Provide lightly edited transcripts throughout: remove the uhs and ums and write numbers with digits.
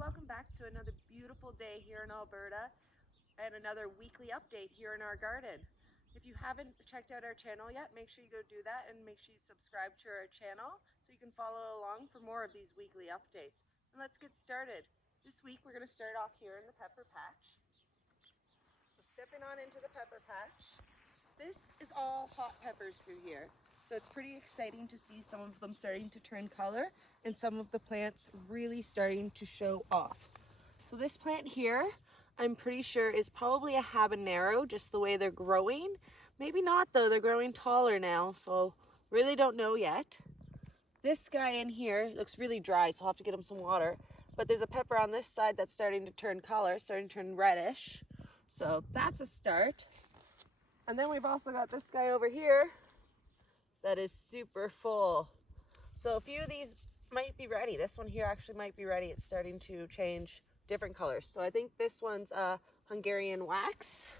welcome back to another beautiful day here in Alberta and another weekly update here in our garden. If you haven't checked out our channel yet, make sure you go do that and make sure you subscribe to our channel so you can follow along for more of these weekly updates. And let's get started. This week we're going to start off here in the pepper patch. So stepping on into the pepper patch. This is all hot peppers through here. So it's pretty exciting to see some of them starting to turn color and some of the plants really starting to show off. So this plant here, I'm pretty sure is probably a habanero, just the way they're growing. Maybe not though, they're growing taller now, so really don't know yet. This guy in here looks really dry, so I'll have to get him some water. But there's a pepper on this side that's starting to turn color, starting to turn reddish. So that's a start. And then we've also got this guy over here that is super full. So a few of these might be ready. This one here actually might be ready. It's starting to change different colors. So I think this one's a Hungarian wax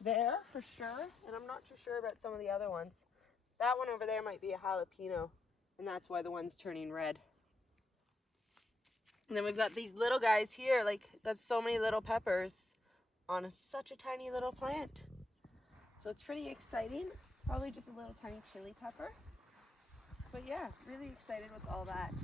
there for sure. And I'm not too sure about some of the other ones. That one over there might be a jalapeno, and that's why the one's turning red. And then we've got these little guys here. Like, that's so many little peppers on such a tiny little plant. So it's pretty exciting. Probably just a little tiny chili pepper. But yeah, really excited with all that.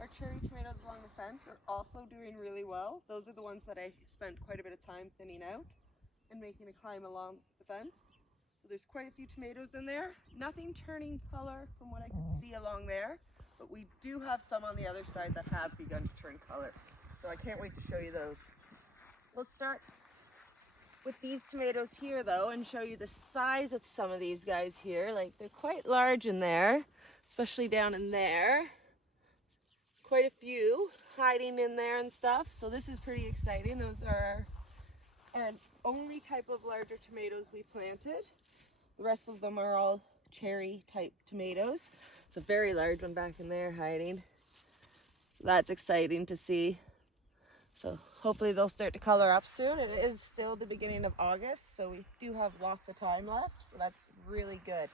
Our cherry tomatoes along the fence are also doing really well. Those are the ones that I spent quite a bit of time thinning out and making a climb along the fence. So there's quite a few tomatoes in there. Nothing turning color from what I can see along there, but we do have some on the other side that have begun to turn color. So I can't wait to show you those. We'll start with these tomatoes here though and show you the size of some of these guys here. Like, they're quite large in there, especially down in there. Quite a few hiding in there and stuff. So this is pretty exciting. Those are our only type of larger tomatoes we planted. The rest of them are all cherry type tomatoes. It's a very large one back in there hiding. So that's exciting to see. So hopefully they'll start to color up soon. It is still the beginning of August, so we do have lots of time left. So that's really good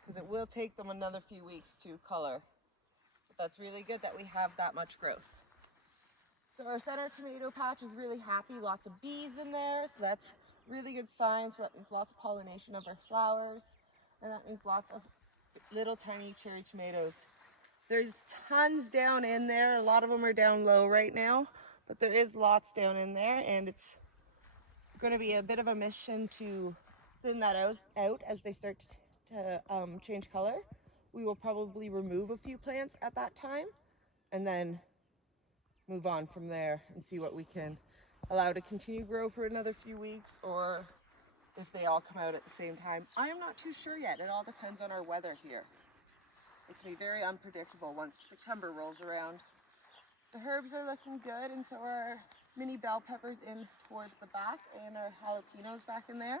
because it will take them another few weeks to color. But that's really good that we have that much growth. So our center tomato patch is really happy. Lots of bees in there, so that's really good sign. So that means lots of pollination of our flowers, and that means lots of little tiny cherry tomatoes. There's tons down in there. A lot of them are down low right now, but there is lots down in there, and it's going to be a bit of a mission to thin that out as they start to change color. We will probably remove a few plants at that time and then move on from there and see what we can allow to continue grow for another few weeks, or if they all come out at the same time. I am not too sure yet. It all depends on our weather here. It can be very unpredictable once September rolls around. The herbs are looking good, and so are our mini bell peppers in towards the back, and our jalapenos back in there.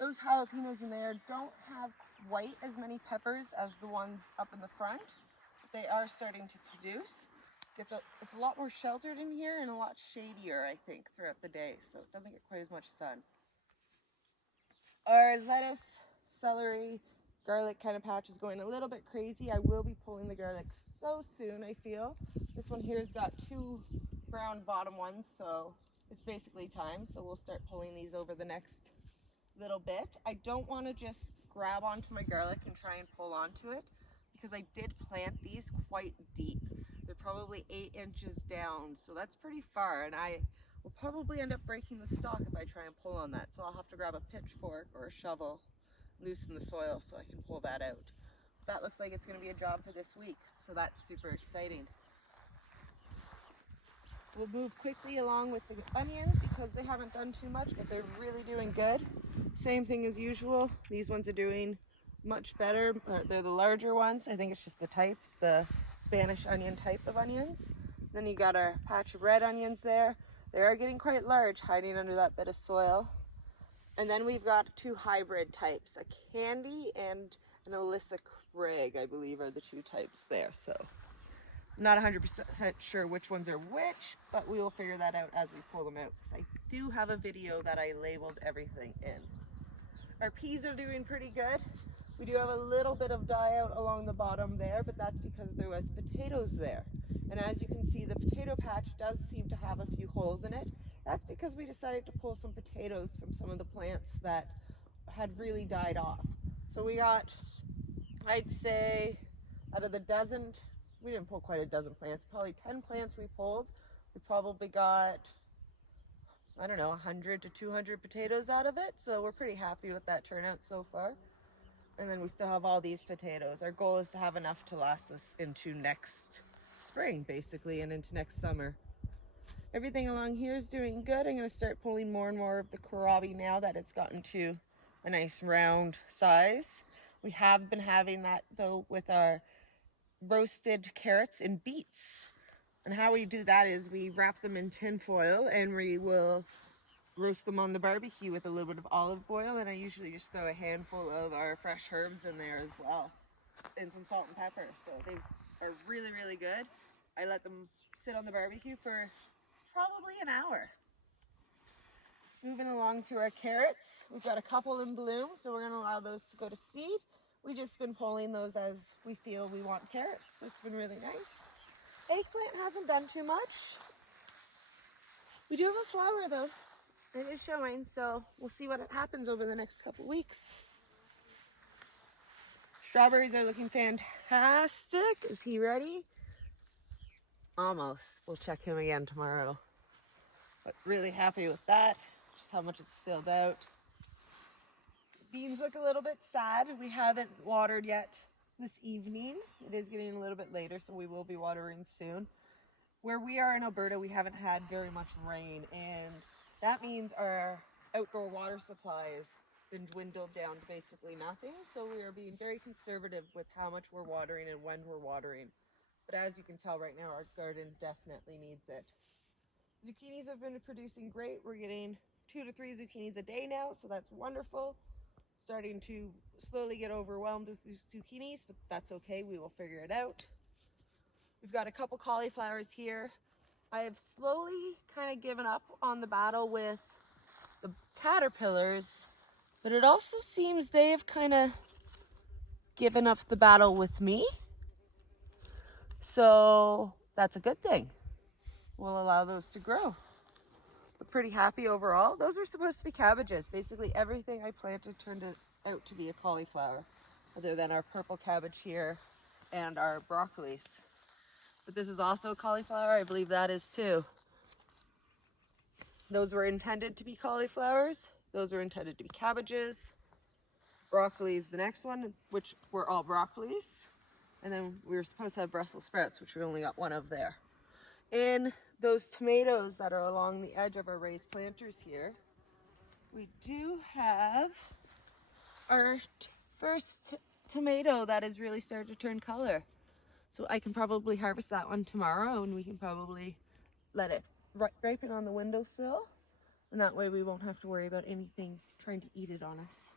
Those jalapenos in there don't have quite as many peppers as the ones up in the front, but they are starting to produce. It's a lot more sheltered in here and a lot shadier, I think, throughout the day, so it doesn't get quite as much sun. Our lettuce, celery, garlic kind of patch is going a little bit crazy. I will be pulling the garlic so soon, I feel. This one here has got two brown bottom ones, so it's basically time. So we'll start pulling these over the next little bit. I don't want to just grab onto my garlic and try and pull onto it, because I did plant these quite deep. They're probably 8 inches down, so that's pretty far, and I will probably end up breaking the stalk if I try and pull on that. So I'll have to grab a pitchfork or a shovel, loosen the soil so I can pull that out. That looks like it's going to be a job for this week, so that's super exciting. We'll move quickly along with the onions because they haven't done too much, but they're really doing good. Same thing as usual. These ones are doing much better. They're the larger ones. I think it's just the type, the Spanish onion type of onions. Then you got our patch of red onions there. They are getting quite large, hiding under that bit of soil. And then we've got two hybrid types, a Candy and an Alyssa Craig, I believe, are the two types there. So I'm not 100% sure which ones are which, but we will figure that out as we pull them out, because I do have a video that I labeled everything in. Our peas are doing pretty good. We do have a little bit of die out along the bottom there, but that's because there was potatoes there. And as you can see, the potato patch does seem to have a few holes in it. That's because we decided to pull some potatoes from some of the plants that had really died off. So we got, I'd say, out of the dozen, we didn't pull quite a dozen plants, probably 10 plants we pulled. We probably got, I don't know, 100 to 200 potatoes out of it. So we're pretty happy with that turnout so far. And then we still have all these potatoes. Our goal is to have enough to last us into next spring, basically, and into next summer. Everything along here is doing good. I'm going to start pulling more and more of the kohlrabi now that it's gotten to a nice round size. We have been having that, though, with our roasted carrots and beets. And how we do that is we wrap them in tin foil and we will roast them on the barbecue with a little bit of olive oil, and I usually just throw a handful of our fresh herbs in there as well, and some salt and pepper. So they are really, really good. I let them sit on the barbecue for probably an hour. Moving along to our carrots, we've got a couple in bloom, so we're going to allow those to go to seed. We've just been pulling those as we feel we want carrots, so it's been really nice. Eggplant hasn't done too much. We do have a flower though. It is showing, so we'll see what happens over the next couple weeks. Strawberries are looking fantastic. Is he ready? Almost. We'll check him again tomorrow. But really happy with that, just how much it's filled out. Beans look a little bit sad. We haven't watered yet this evening. It is getting a little bit later, so we will be watering soon. Where we are in Alberta, we haven't had very much rain, and that means our outdoor water supply has been dwindled down to basically nothing. So we are being very conservative with how much we're watering and when we're watering. But as you can tell right now, our garden definitely needs it. Zucchinis have been producing great. We're getting 2 to 3 zucchinis a day now, so that's wonderful. Starting to slowly get overwhelmed with zucchinis, but that's okay. We will figure it out. We've got a couple cauliflowers here. I have slowly kind of given up on the battle with the caterpillars, but it also seems they have kind of given up the battle with me. So that's a good thing. We'll allow those to grow. We're pretty happy overall. Those were supposed to be cabbages. Basically everything I planted turned out to be a cauliflower, other than our purple cabbage here and our broccolis. But this is also a cauliflower. I believe that is too. Those were intended to be cauliflowers. Those were intended to be cabbages. Broccoli is the next one, which were all broccolis. And then we were supposed to have Brussels sprouts, which we only got one of there. In those tomatoes that are along the edge of our raised planters here, we do have our first tomato that has really started to turn color. So I can probably harvest that one tomorrow, and we can probably let it ripen on the windowsill. And that way we won't have to worry about anything trying to eat it on us.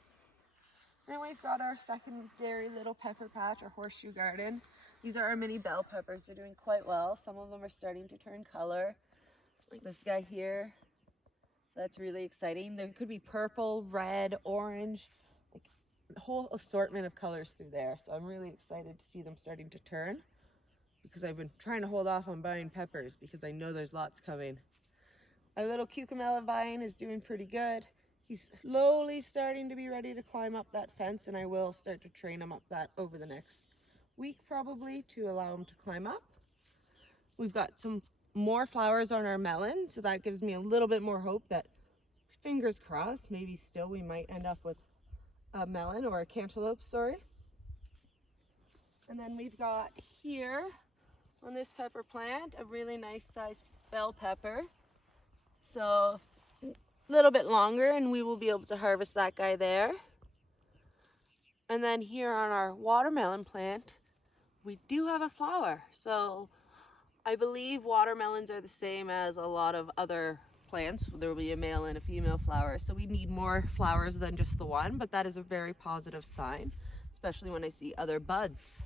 Then we've got our secondary little pepper patch, our horseshoe garden. These are our mini bell peppers. They're doing quite well. Some of them are starting to turn color, like this guy here. So that's really exciting. There could be purple, red, orange, like a whole assortment of colors through there. So I'm really excited to see them starting to turn, because I've been trying to hold off on buying peppers because I know there's lots coming. Our little cucumber vine is doing pretty good. He's slowly starting to be ready to climb up that fence, and I will start to train him up that over the next week probably to allow him to climb up. We've got some more flowers on our melon, so that gives me a little bit more hope that, fingers crossed, maybe still we might end up with a melon or a cantaloupe, sorry. And then we've got here on this pepper plant a really nice sized bell pepper. So a little bit longer and we will be able to harvest that guy there. And then here on our watermelon plant, we do have a flower. So I believe watermelons are the same as a lot of other plants. There will be a male and a female flower. So we need more flowers than just the one, but that is a very positive sign, especially when I see other buds.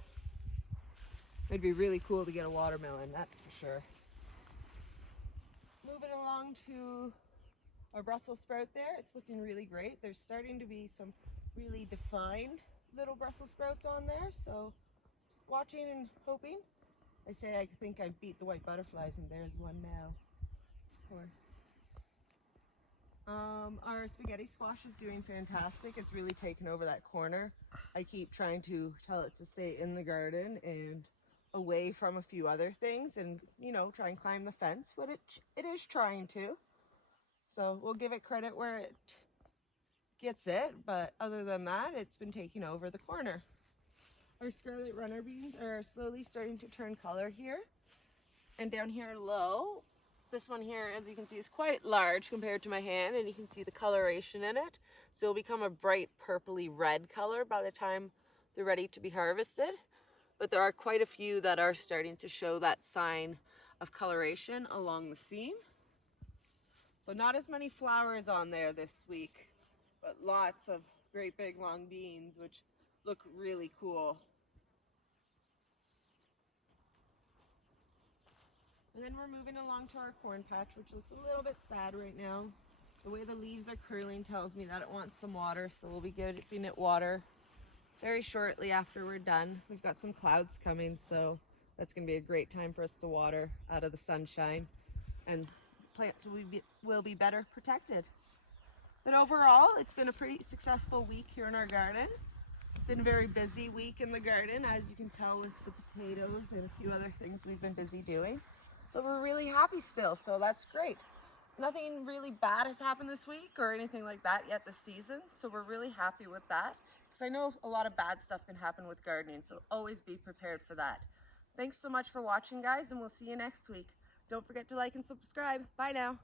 It'd be really cool to get a watermelon, that's for sure. Moving along to our Brussels sprout there, it's looking really great. There's starting to be some really defined little Brussels sprouts on there, so just watching and hoping. I say I think I've beat the white butterflies, and there's one now, of course. Our spaghetti squash is doing fantastic. It's really taken over that corner. I keep trying to tell it to stay in the garden and away from a few other things, and you know, try and climb the fence, but it is trying to. So we'll give it credit where it gets it, but other than that, it's been taking over the corner. Our scarlet runner beans are slowly starting to turn color here. And down here low, this one here, as you can see, is quite large compared to my hand, and you can see the coloration in it. So it'll become a bright purpley red color by the time they're ready to be harvested. But there are quite a few that are starting to show that sign of coloration along the seam. So not as many flowers on there this week, but lots of great big long beans, which look really cool. And then we're moving along to our corn patch, which looks a little bit sad right now. The way the leaves are curling tells me that it wants some water, so we'll be giving it water very shortly after we're done. We've got some clouds coming, so that's going to be a great time for us to water out of the sunshine, and plants will be better protected. But overall, it's been a pretty successful week here in our garden. It's been a very busy week in the garden, as you can tell with the potatoes and a few other things we've been busy doing. But we're really happy still, so that's great. Nothing really bad has happened this week or anything like that yet this season, so we're really happy with that. Because I know a lot of bad stuff can happen with gardening, so always be prepared for that. Thanks so much for watching, guys, and we'll see you next week. Don't forget to like and subscribe. Bye now.